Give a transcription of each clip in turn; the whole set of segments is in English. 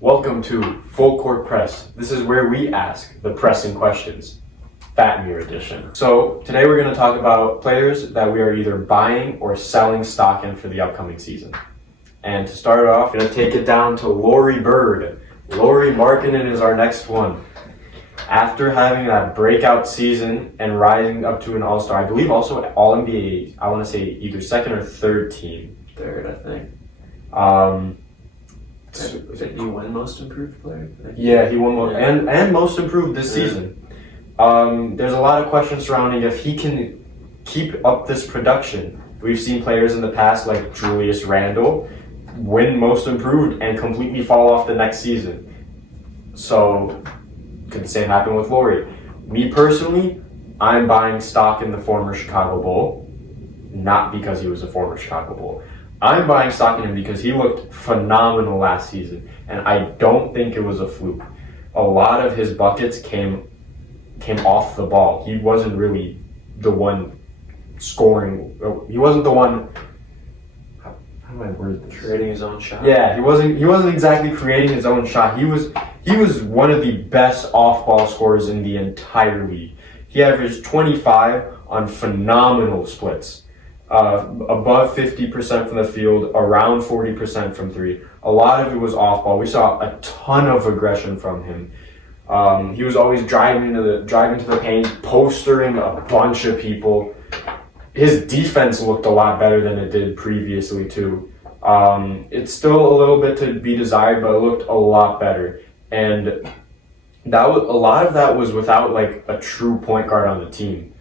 Welcome to Full Court Press. This is where we ask the pressing questions, Fatmir edition. So today we're going to talk about players that we are either buying or selling stock in for the upcoming season. And to start off, we're going to take it down to Lauri Bird. Lauri Markkanen is our next one. After having that breakout season and rising up to an All-Star, I believe also an All-NBA, I want to say either second or third team. Third, I think. Did he win Most Improved Player? Yeah, he won and Most Improved this season. There's a lot of questions surrounding if he can keep up this production. We've seen players in the past like Julius Randle win Most Improved and completely fall off the next season. So, could the same happen with Lauri? Me personally, I'm buying stock in the former Chicago Bull, not because he was a former Chicago Bull. I'm buying stock in him because he looked phenomenal last season, and I don't think it was a fluke. A lot of his buckets came off the ball. He wasn't really the one scoring. He wasn't the one. How do I word this? Creating his own shot. Yeah, he wasn't exactly creating his own shot. He was one of the best off-ball scorers in the entire league. He averaged 25 on phenomenal splits. Above 50% from the field, around 40% from three. A lot of it was off ball. We saw a ton of aggression from him. He was always driving to the paint, postering a bunch of people. His defense looked a lot better than it did previously too. It's still a little bit to be desired, but it looked a lot better. And a lot of that was without like a true point guard on the team.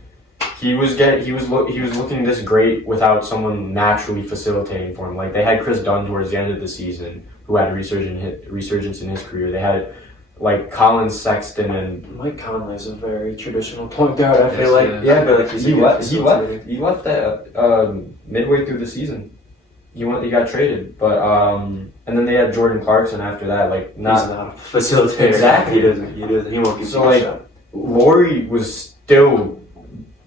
He was looking this great without someone naturally facilitating for him. Like they had Chris Dunn towards the end of the season, who had a resurgence in his career. They had like Colin Sexton and Mike Conley's a very traditional point guard. I feel like but he left that midway through the season. He got traded, but and then they had Jordan Clarkson after that. Like he's not a facilitator. Exactly. He won't give so like shot. Lauri was still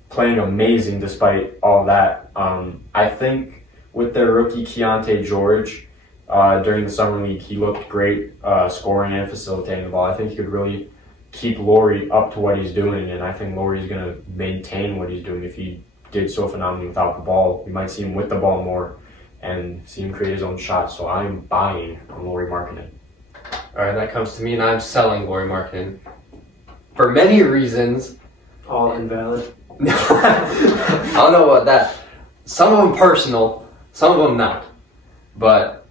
playing amazing despite all that. I think with their rookie Keontae George during the summer league, he looked great scoring and facilitating the ball. I think he could really keep Lauri up to what he's doing, and I think Lauri's going to maintain what he's doing if he did so phenomenally without the ball. We might see him with the ball more and see him create his own shot. So I'm buying on Lauri Markkanen. All right, that comes to me, and I'm selling Lauri Markkanen for many reasons. All invalid. I don't know about that. Some of them personal, some of them not. But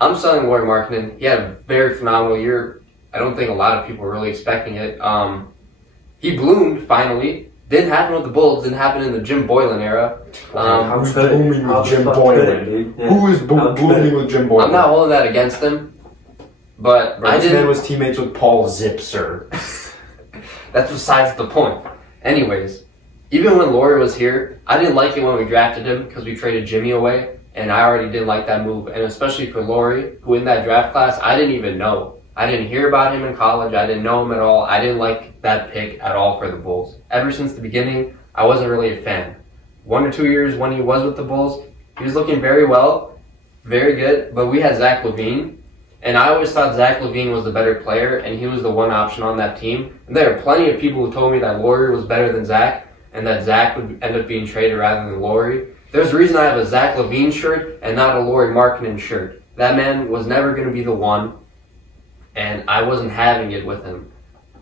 I'm selling Lauri Markkanen. He had a very phenomenal year. I don't think a lot of people were really expecting it. He bloomed finally. Didn't happen with the Bulls. Didn't happen in the Jim Boylan era. Who's blooming with Jim Boylan? Who is blooming with Jim Boylan? I'm not holding that against him. But this man was teammates with Paul Zipser. That's besides the point. Anyways. Even when Lauri was here, I didn't like it when we drafted him because we traded Jimmy away, and I already didn't like that move. And especially for Lauri, who in that draft class, I didn't even know. I didn't hear about him in college. I didn't know him at all. I didn't like that pick at all for the Bulls. Ever since the beginning, I wasn't really a fan. 1 or 2 years when he was with the Bulls, he was looking very well, very good, but we had Zach LaVine, and I always thought Zach LaVine was the better player, and he was the one option on that team. And there are plenty of people who told me that Lauri was better than Zach, and that Zach would end up being traded rather than Lauri. There's a reason I have a Zach LaVine shirt and not a Lauri Markkanen shirt. That man was never going to be the one, and I wasn't having it with him.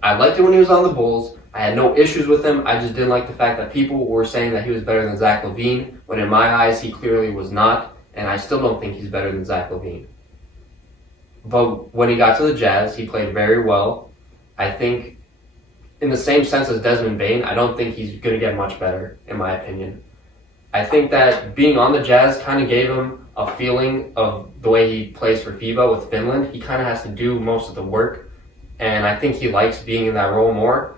I liked it when he was on the Bulls. I had no issues with him. I just didn't like the fact that people were saying that he was better than Zach LaVine, when in my eyes he clearly was not, and I still don't think he's better than Zach LaVine. But when he got to the Jazz, he played very well. I think in the same sense as Desmond Bane, I don't think he's going to get much better, in my opinion. I think that being on the Jazz kind of gave him a feeling of the way he plays for FIBA with Finland. He kind of has to do most of the work, and I think he likes being in that role more.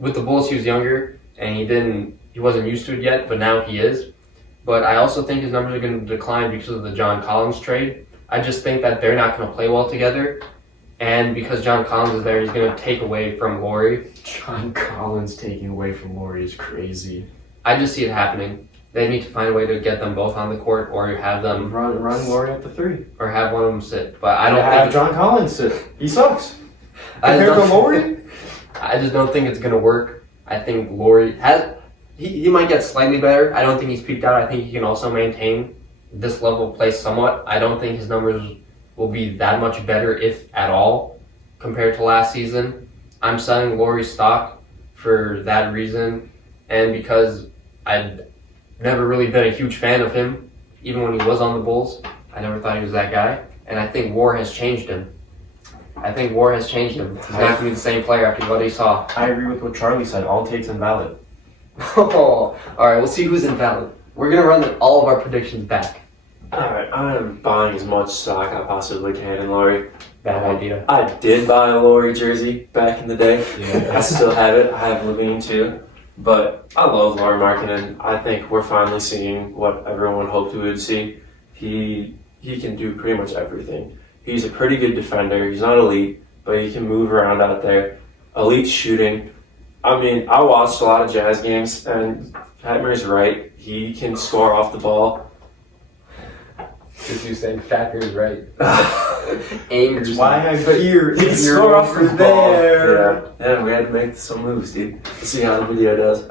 With the Bulls, he was younger, and he wasn't used to it yet, but now he is. But I also think his numbers are going to decline because of the John Collins trade. I just think that they're not going to play well together. And because John Collins is there, he's going to take away from Lauri. John Collins taking away from Lauri is crazy. I just see it happening. They need to find a way to get them both on the court, or have them Run Lauri up the 3. or have one of them sit. But I don't have think John Collins sit. He sucks. I Compared to don't- Lauri, I just don't think it's gonna work. I think Lauri has. He might get slightly better. I don't think he's peaked out. I think he can also maintain this level of play somewhat. I don't think his numbers will be that much better, if at all, compared to last season. I'm selling Lauri's stock for that reason, and because I've never really been a huge fan of him, even when he was on the Bulls. I never thought he was that guy, and I think War has changed him. He's not going to be the same player after what he saw. I agree with what Charlie said. All takes invalid. Oh, all right, we'll see who's invalid. We're going to run all of our predictions back. Alright, I'm buying as much stock I possibly can in Lauri. Bad idea. I did buy a Lauri jersey back in the day. Yeah. I still have it. I have Levine too. But I love Lauri Markkanen. I think we're finally seeing what everyone hoped we would see. He can do pretty much everything. He's a pretty good defender. He's not elite, but he can move around out there. Elite shooting. I mean, I watched a lot of Jazz games, and Fatmir's right. He can score off the ball. Did you say Fatmir's right? Angers. Why I'm here. He can score off the ball. Yeah, we had to make some moves, dude. Let's see how the video does.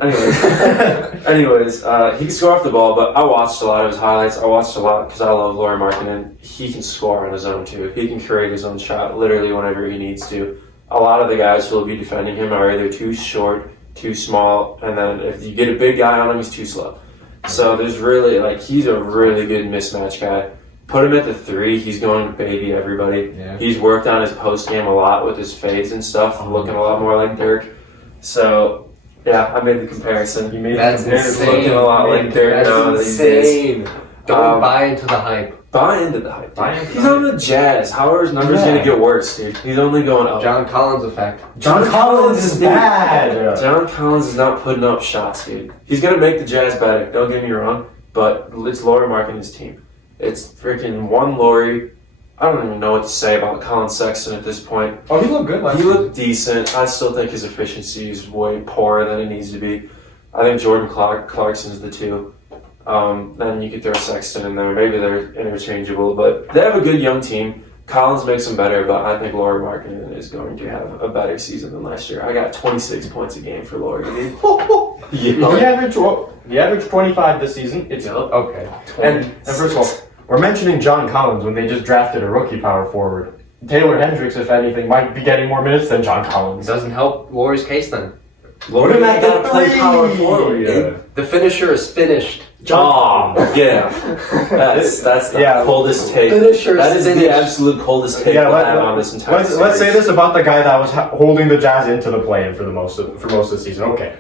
Anyways, he can score off the ball, but I watched a lot of his highlights. I watched a lot because I love Lauri Markkanen. He can score on his own, too. He can create his own shot literally whenever he needs to. A lot of the guys who will be defending him are either too short, too small, and then if you get a big guy on him, he's too slow. So there's really, he's a really good mismatch guy. Put him at the 3, he's going to baby everybody. Yeah. He's worked on his post game a lot with his fades and stuff, looking a lot more like Dirk. So, yeah, I made the comparison. You made That's the comparison. insane. Looking a lot like Dirk now That's these days. insane. Don't buy into the hype. Buy into the hype. Buy into He's the on the Jazz. How are his numbers Yeah. going to get worse, dude? He's only going up. John Collins effect. John Collins is bad. John Collins is not putting up shots, dude. He's going to make the Jazz better, don't get me wrong, but it's Lauri Markkanen's team. It's freaking one Lauri. I don't even know what to say about Colin Sexton at this point. Oh, he looked good last He year. looked decent. I still think his efficiency is way poorer than it needs to be. I think Jordan Clarkson's the 2. Then you could throw Sexton in there. Maybe they're interchangeable, but they have a good young team. Collins makes them better, but I think Lauri Markkanen is going to have a better season than last year. I got 26 points a game for Lauri. He averaged 25 this season. It's Okay. and first of all, we're mentioning John Collins when they just drafted a rookie power forward. Taylor Hendricks, if anything, might be getting more minutes than John It Collins. doesn't help Lauri's case then. Lauri Put him at got the to play 3. power forward. Yeah. The finisher is finished. Yeah. That's the Yeah. coldest take. Finisher That is the finished. absolute coldest take Yeah, I have on this entire let's say series. this about the guy that was holding the Jazz into the play-in for most of the season. Okay,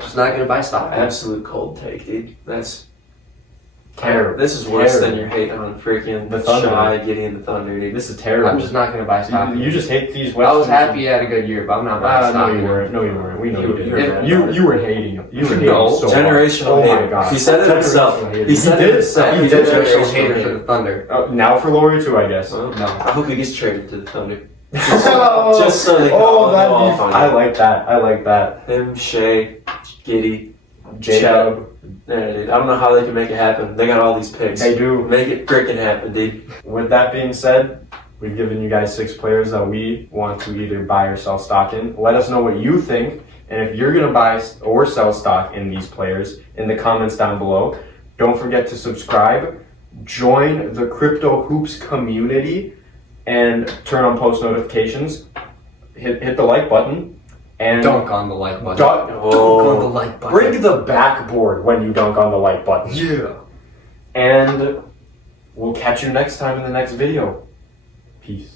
Just not going to buy stock. Absolute cold take, dude. That's terrible. This is worse Terrible. than your hate on freaking The Thunder. Shy Gideon the Thunder, dude. This is terrible. I'm just not going to buy stock. You just hate these. I was Western happy he had a good year, but I'm not buying stock. No, you weren't. No, you weren't. We know you You didn't. were. You were hating him. You were hating No. so Generational hard. Oh my hater. god. He said it himself. Generational hater. He said it himself. He He did did generational generational hater for hater. the Thunder. Now for Lauri too, I guess. Well, No. I hope he gets traded to the Thunder. Oh, Just so they can oh, all that'd go be. off on I you. like that. I like that. Him, Shea, Giddy, J-Dub. Yeah, dude. I don't know how they can make it happen. They got all these picks. They do. Make it freaking happen, dude. With that being said, we've given you guys 6 players that we want to either buy or sell stock in. Let us know what you think, and if you're going to buy or sell stock in these players in the comments down below. Don't forget to subscribe, join the Crypto Hoops community, and turn on post notifications. Hit the like button. And Dunk on the like button. dunk- Dunk on the like button. bring the backboard when you dunk on the like button. Yeah. And we'll catch you next time in the next video. Peace.